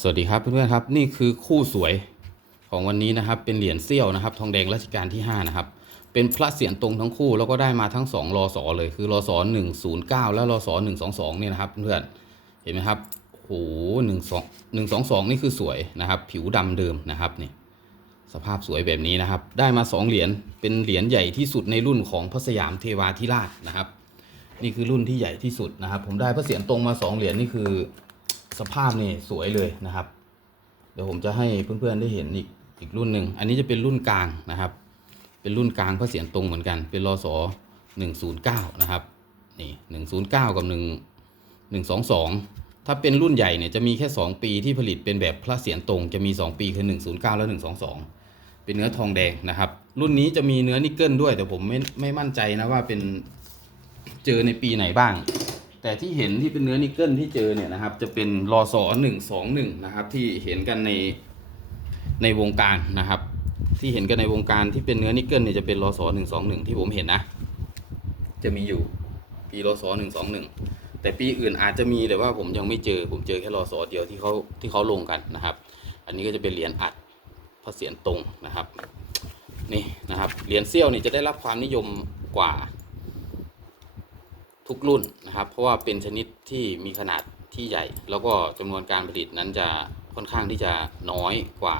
สวัสดีครับเพื่อนๆครับนี่คือคู่สวยของวันนี้นะครับ เป็นเหรียญเซี่ยวนะครับ ทองแดงรัชกาลที่ 5 นะครับ เป็นพระเศียรตรงทั้งคู่แล้วก็ได้มาทั้ง 2รอสอเลยคือรอสอ109 และรอสอ122เนี่ยนะครับ เพื่อนเห็นไหมครับโอ้โหหนึ่งสองหนึ่งสองสองนี่คือสวยนะครับ ผิวดำเดิมนะครับนี่สภาพสวยแบบนี้นะครับ ได้มา 2 เหรียญเป็นเหรียญใหญ่ที่สุดในรุ่นของพระสยามเทวาธิราชนะครับ นี่คือรุ่นที่ใหญ่ที่สุดนะครับ ผมได้พระเศียรตรงมา 2 เหรียญนี่คือ สภาพนี่สวยเลยนะครับ เดี๋ยวผมจะให้เพื่อนๆได้เห็นอีกอีกรุ่นหนึ่ง อันนี้จะเป็นรุ่นกลางนะครับ เป็นรุ่นกลางพระเศียรตรงเหมือนกัน เป็นรอสอหนึ่งศูนย์เก้านะครับ นี่หนึ่งศูนย์เก้ากับหนึ่งหนึ่งสองสองถ้าเป็นรุ่นใหญ่เนี่ยจะมีแค่สองปีที่ผลิตเป็นแบบพระเศียรตรง จะมีสองปีคือหนึ่งศูนย์เก้าและหนึ่งสองสองเป็นเนื้อทองแดงนะครับ รุ่นนี้จะมีเนื้อนิกเกิลด้วย แต่ผมไม่ไม่มั่นใจนะว่าเป็นเจอในปีไหนบ้าง แต่ที่เห็นที่เป็นเนื้อนิกเกิลที่เจอเนี่ยนะครับ จะเป็นรอสอหนึ่งสองหนึ่งนะครับที่เห็นกันในในวงการนะครับ ที่เห็นกันในวงการที่เป็นเนื้อนิกเกิลเนี่ยจะเป็นรอสอหนึ่งสองหนึ่งที่ผมเห็นนะ จะมีอยู่ปีรอสอหนึ่งสองหนึ่งแต่ปีอื่นอาจจะมีแต่ว่าผมยังไม่เจอ ผมเจอแค่รอสอเดียวที่เขาที่เขาลงกันนะครับ อันนี้ก็จะเป็นเหรียญอัดพระเศียรตรงนะครับนี่นะครับเหรียญเซี่ยวนี่จะได้รับความนิยมกว่า ทุกรุ่นนะครับ เพราะว่าเป็นชนิดที่มีขนาดที่ใหญ่ แล้วก็จำนวนการผลิตนั้นจะค่อนข้างที่จะน้อยกว่า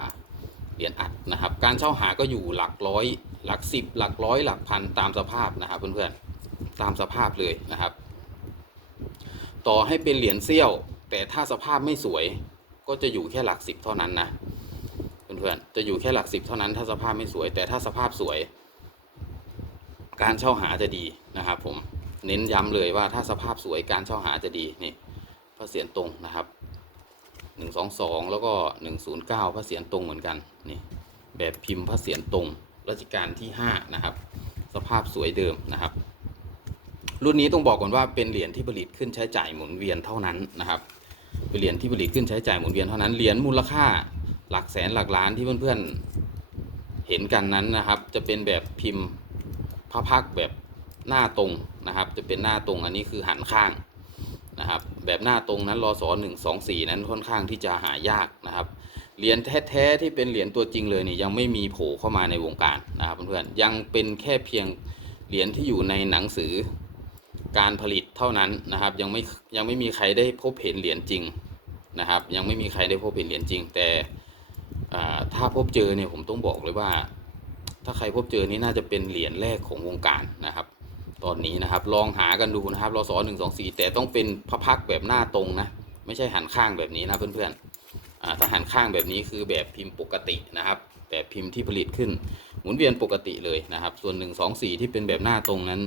เหรียญอัดนะครับ การเช่าหาก็อยู่หลักร้อย หลักสิบหลักร้อยหลักพันตามสภาพนะครับเพื่อนๆตามสภาพเลยนะครับ ต่อให้เป็นเหรียญเซี่ยว แต่ถ้าสภาพไม่สวยก็จะอยู่แค่หลักสิบเท่านั้นนะเพื่อนๆจะอยู่แค่หลักสิบเท่านั้นถ้าสภาพไม่สวย แต่ถ้าสภาพสวย การเช่าหาจะดีนะครับผม เน้นย้ำเลยว่าถ้าสภาพสวยการเช่าหาจะดีนี่พระเศียรตรงนะครับหนึ่งสองสองแล้วก็หนึ่งศูนย์เก้าพระเศียรตรงเหมือนกันนี่แบบพิมพ์พระเศียรตรงรัชกาลที่ห้านะครับ สภาพสวยเดิมนะครับ รุ่นนี้ต้องบอกก่อนว่าเป็นเหรียญที่ผลิตขึ้นใช้จ่ายหมุนเวียนเท่านั้นนะครับเป็นเหรียญที่ผลิตขึ้นใช้จ่ายหมุนเวียนเท่านั้นเหรียญมูลค่าหลักแสนหลักล้านที่เพื่อนๆเห็นกันนั้นนะครับ จะเป็นแบบพิมพ์พระพักแบบ หน้าตรงนะครับ จะเป็นหน้าตรงอันนี้คือหันข้างนะครับ แบบหน้าตรงนั้นรอสอหนึ่งสองสี่นั้นค่อนข้างที่จะหายากนะครับเหรียญแท้ๆที่เป็นเหรียญตัวจริงเลยนี่ยังไม่มีโผล่เข้ามาในวงการนะครับเพื่อนๆยังเป็นแค่เพียงเหรียญที่อยู่ในหนังสือการผลิตเท่านั้นนะครับ ยังไม่ยังไม่มีใครได้พบเห็นเหรียญจริงนะครับ ยังไม่มีใครได้พบเห็นเหรียญจริง แต่ถ้าพบเจอเนี่ยผมต้องบอกเลยว่า ถ้าใครพบเจอนี่น่าจะเป็นเหรียญแรกของวงการนะครับ ตอนนี้นะครับ ลองหากันดูนะครับรอสอหนึ่งสองสี่แต่ต้องเป็นพระพักแบบหน้าตรงนะ ไม่ใช่หันข้างแบบนี้นะเพื่อนๆอ่าถ้าหันข้างแบบนี้คือแบบพิมพ์ปกตินะครับแบบพิมพ์ที่ผลิตขึ้น หมุนเวียนปกติเลยนะครับ ส่วนหนึ่งสองสี่ที่เป็นแบบหน้าตรงนั้น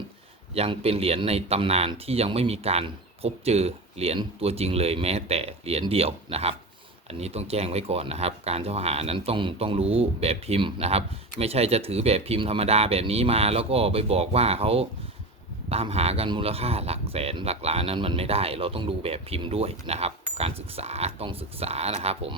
ยังเป็นเหรียญในตำนานที่ยังไม่มีการพบเจอเหรียญตัวจริงเลยแม้แต่เหรียญเดียวนะครับ อันนี้ต้องแจ้งไว้ก่อนนะครับ การเช่าหานั้นต้องต้องรู้แบบพิมพ์นะครับ ไม่ใช่จะถือแบบพิมพ์ธรรมดาแบบนี้มา แล้วก็ไปบอกว่าเขา ตามหากันมูลค่าหลักแสนหลักล้านนั้นมันไม่ได้ เราต้องดูแบบพิมพ์ด้วยนะครับ การศึกษาต้องศึกษานะครับผม